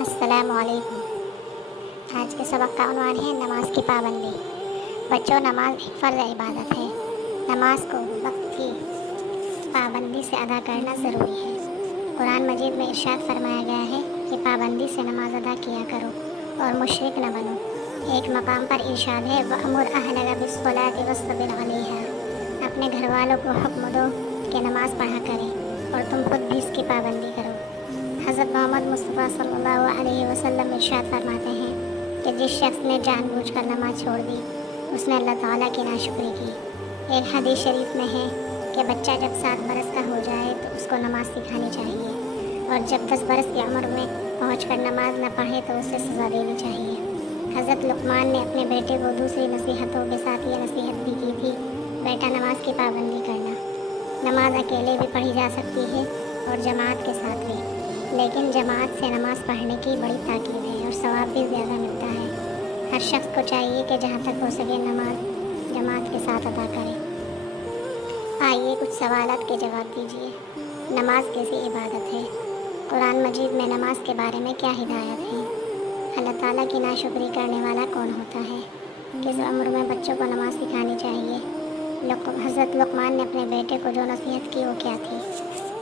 السلام علیکم۔ آج کے سبق کا عنوان ہے نماز کی پابندی۔ بچوں، نماز ایک فرض عبادت ہے۔ نماز کو وقت کی پابندی سے ادا کرنا ضروری ہے۔ قرآن مجید میں ارشاد فرمایا گیا ہے کہ پابندی سے نماز ادا کیا کرو اور مشرک نہ بنو۔ ایک مقام پر ارشاد ہے وَأْمُرْ أَهْلَكَ بِالصَّلَاةِ وَاصْطَبِرْ عَلَيْهَا، اپنے گھر والوں کو حکم دو کہ نماز پڑھا کریں اور تم خود بھی اس کی پابندی کرو۔ حضرت محمد مصطفیٰ صلی اللہ علیہ وسلم ارشاد فرماتے ہیں کہ جس شخص نے جان بوجھ کر نماز چھوڑ دی اس نے اللہ تعالیٰ کی ناشکری کی۔ ایک حدیث شریف میں ہے کہ بچہ جب 7 برس کا ہو جائے تو اس کو نماز سکھانی چاہیے، اور جب 10 برس کی عمر میں پہنچ کر نماز نہ پڑھے تو اسے سزا دینی چاہیے۔ حضرت لقمان نے اپنے بیٹے کو دوسری نصیحتوں کے ساتھ یہ نصیحت بھی کی تھی، بیٹا نماز کی پابندی کرنا۔ نماز اکیلے بھی پڑھی جا سکتی ہے اور جماعت کے ساتھ بھی، لیکن جماعت سے نماز پڑھنے کی بڑی تاکید ہے اور ثواب بھی زیادہ ملتا ہے۔ ہر شخص کو چاہیے کہ جہاں تک ہو سکے نماز جماعت کے ساتھ ادا کرے۔ آئیے کچھ سوالات کے جواب دیجیے۔ نماز کیسی عبادت ہے؟ قرآن مجید میں نماز کے بارے میں کیا ہدایت ہے؟ اللہ تعالیٰ کی ناشکری کرنے والا کون ہوتا ہے؟ کس عمر میں بچوں کو نماز سکھانی چاہیے؟ حضرت لقمان نے اپنے بیٹے کو جو نصیحت کی وہ کیا تھی؟